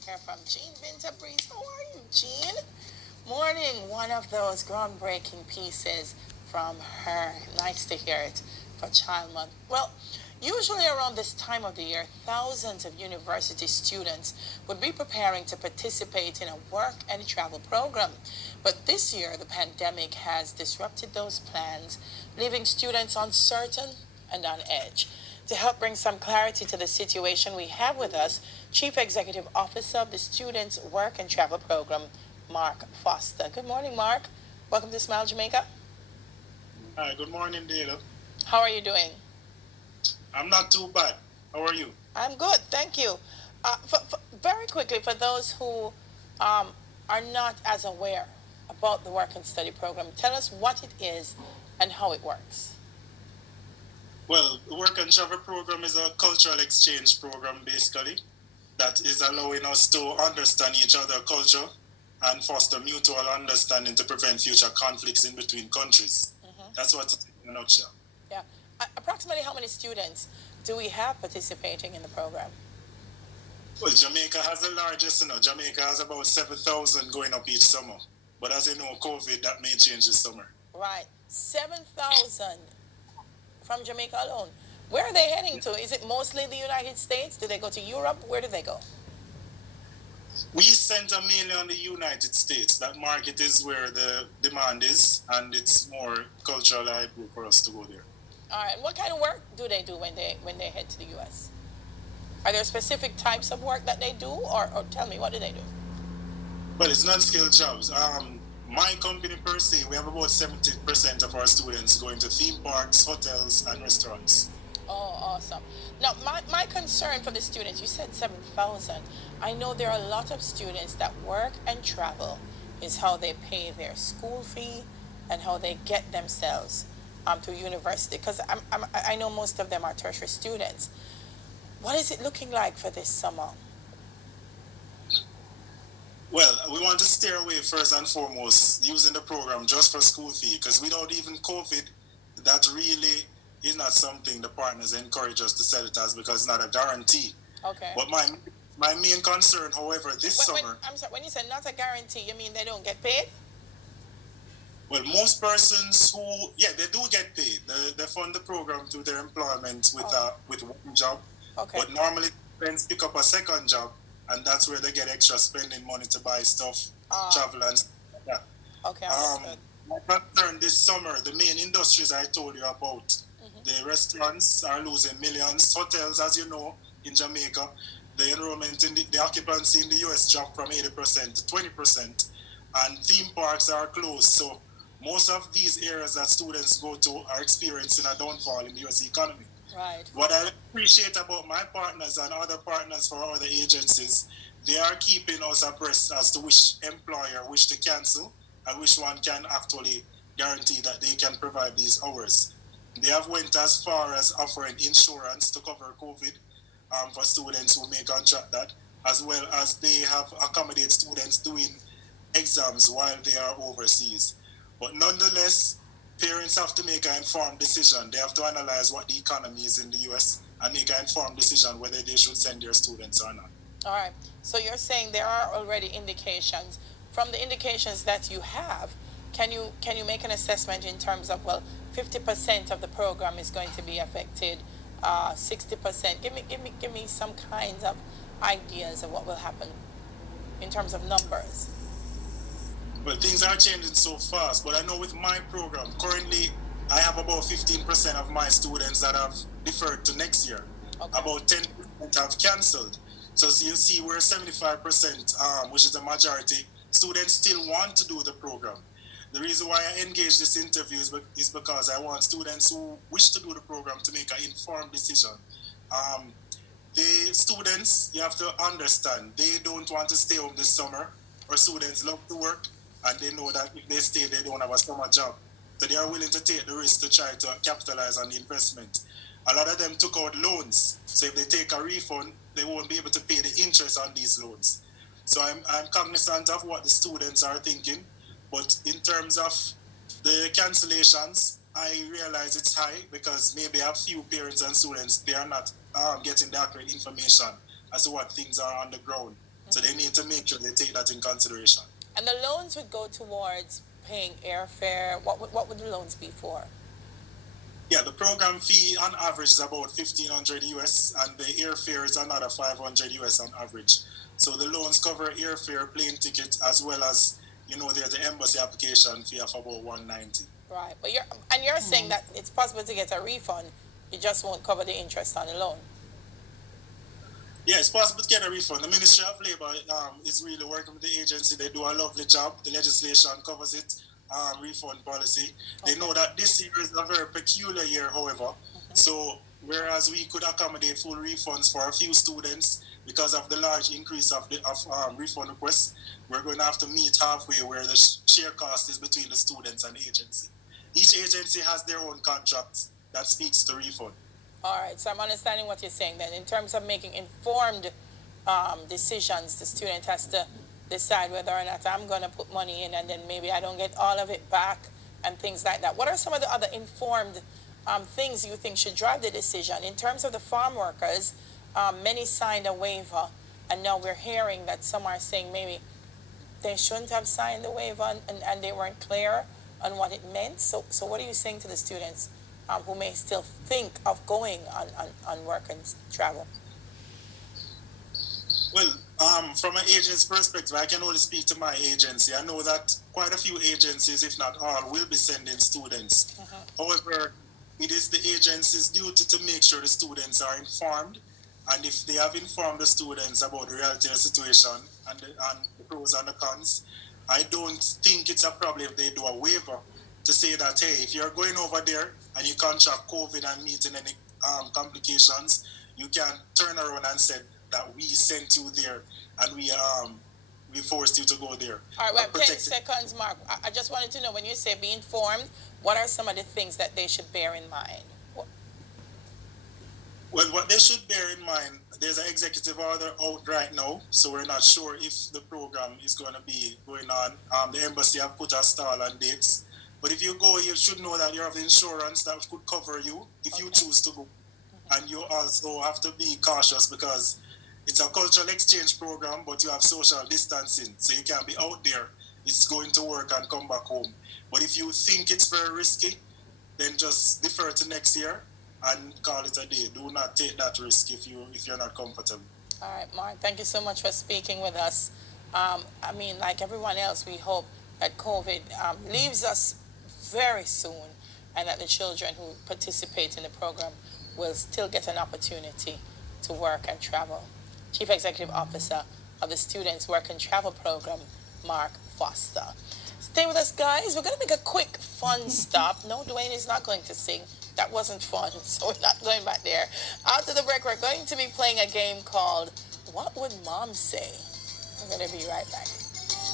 Hear from Jean Binta Breeze. How are you, Jean? Morning, one of those groundbreaking pieces from her. Nice to hear it for Child Month. Well, usually around this time of the year, thousands of university students would be preparing to participate in a work and travel program. But this year, the pandemic has disrupted those plans, leaving students uncertain and on edge. To help bring some clarity to the situation, we have with us Chief Executive Officer of the Students Work and Travel Program, Mark Foster. Good morning, Mark. Welcome to Smile Jamaica. Hi, good morning, Dale. How are you doing? I'm not too bad. How are you? I'm good, thank you. Very quickly, for those who um, are not as aware about the work and study program, tell us what it is and how it works. Well, the Work and Travel program is a cultural exchange program, basically, that is allowing us to understand each other's culture and foster mutual understanding to prevent future conflicts in between countries. That's what it's in a nutshell. Yeah. Approximately how many students do we have participating in the program? Well, Jamaica has the largest, Jamaica has about 7,000 going up each summer. But as you know, COVID, that may change this summer. Right. 7,000 from Jamaica alone. Where are they heading to? Is it mostly the United States? Do they go to Europe? Where do they go? We center mainly on the United States. That market is where the demand is, and it's more cultural ideal for us to go there. All right. What kind of work do they do when they head to the U.S.? Are there specific types of work that they do, or tell me, what do they do? Well, it's non-skilled jobs. My company per se, we have about 70% of our students going to theme parks, hotels, and restaurants. Oh, awesome. Now, my concern for the students, you said 7,000. I know there are a lot of students that work and travel is how they pay their school fee and how they get themselves to university. Because I know most of them are tertiary students. What is it looking like for this summer? Well, we want to steer away first and foremost using the program just for school fee because without even COVID, that really is not something the partners encourage us to set it as because it's not a guarantee. Okay. But my main concern, however, this summer. I'm sorry, when you say not a guarantee, you mean they don't get paid? Well, most persons who, yeah, they do get paid. They fund the program through their employment with one job. Okay. But normally, friends pick up a second job, and that's where they get extra spending money to buy stuff, travel, and stuff like that. Okay, understood. My concern this summer, the main industries I told you about, the restaurants are losing millions. Hotels, as you know, in Jamaica, the enrollment in the occupancy in the US dropped from 80% to 20%, and theme parks are closed. So most of these areas that students go to are experiencing a downfall in the US economy. Right. What I appreciate about my partners and other partners for other agencies, they are keeping us abreast as to which employer wish to cancel and which one can actually guarantee that they can provide these hours. They have went as far as offering insurance to cover COVID for students who may contract that, as well as they have accommodated students doing exams while they are overseas. But nonetheless, parents have to make an informed decision. They have to analyze what the economy is in the US and make an informed decision whether they should send their students or not. All right. So you're saying there are already indications. From the indications that you have, can you make an assessment in terms of, well, 50% of the program is going to be affected, 60%? Give me some kinds of ideas of what will happen in terms of numbers. Well, things are changing so fast, but I know with my program, currently I have about 15% of my students that have deferred to next year. Okay. About 10% have cancelled. So you see, we're 75%, which is the majority. Students still want to do the program. The reason why I engage this interview is because I want students who wish to do the program to make an informed decision. Um, the students, you have to understand, they don't want to stay home this summer. Our students love to work, and they know that if they stay, they don't have a summer job. So they are willing to take the risk to try to capitalize on the investment. A lot of them took out loans. So if they take a refund, they won't be able to pay the interest on these loans. So I'm cognizant of what the students are thinking. But in terms of the cancellations, I realize it's high because maybe a few parents and students, they are not getting the accurate information as to what things are on the ground. So they need to make sure they take that in consideration. And the loans would go towards paying airfare. What would the loans be for? Yeah, the program fee on average is about 1,500 US, and the airfare is another 500 US on average. So the loans cover airfare, plane ticket, as well as, there's the embassy application fee of about 190. Right, but you're saying that it's possible to get a refund. You just won't cover the interest on the loan. Yeah, it's possible to get a refund. The Ministry of Labour is really working with the agency. They do a lovely job. The legislation covers it. Refund policy. They know that this year is a very peculiar year, however. So whereas we could accommodate full refunds for a few students because of the large increase of refund requests, we're going to have to meet halfway where the share cost is between the students and agency. Each agency has their own contracts that speaks to refund. All right, so I'm understanding what you're saying then. In terms of making informed decisions, the student has to decide whether or not I'm going to put money in and then maybe I don't get all of it back and things like that. What are some of the other informed things you think should drive the decision? In terms of the farm workers, many signed a waiver, and now we're hearing that some are saying maybe they shouldn't have signed the waiver and they weren't clear on what it meant. So what are you saying to the students who may still think of going on work and travel? Well, from an agent's perspective, I can only speak to my agency. I know that quite a few agencies, if not all, will be sending students. However, it is the agency's duty to make sure the students are informed. And if they have informed the students about the reality of the situation and the pros and the cons, I don't think it's a problem if they do a waiver to say that, hey, if you're going over there and you contract COVID and meeting any complications, you can turn around and say that we sent you there and we forced you to go there. All right, well, 10 seconds, Mark. I just wanted to know, when you say be informed, what are some of the things that they should bear in mind? Well, what they should bear in mind, there's an executive order out right now, so we're not sure if the program is going to be going on. The embassy have put a stall on dates. But if you go, you should know that you have insurance that could cover you if you choose to go. And you also have to be cautious because it's a cultural exchange program, but you have social distancing, so you can't be out there. It's going to work and come back home. But if you think it's very risky, then just defer to next year and call it a day. Do not take that risk if you're not comfortable. All right, Mark, thank you so much for speaking with us. Like everyone else, we hope that COVID leaves us very soon and that the children who participate in the program will still get an opportunity to work and travel. Chief Executive Officer of the Students Work and Travel Program, Mark Foster. Stay with us, guys. We're going to make a quick fun stop. No, Dwayne is not going to sing. That wasn't fun, so we're not going back there. After the break, we're going to be playing a game called What Would Mom Say? We're going to be right back.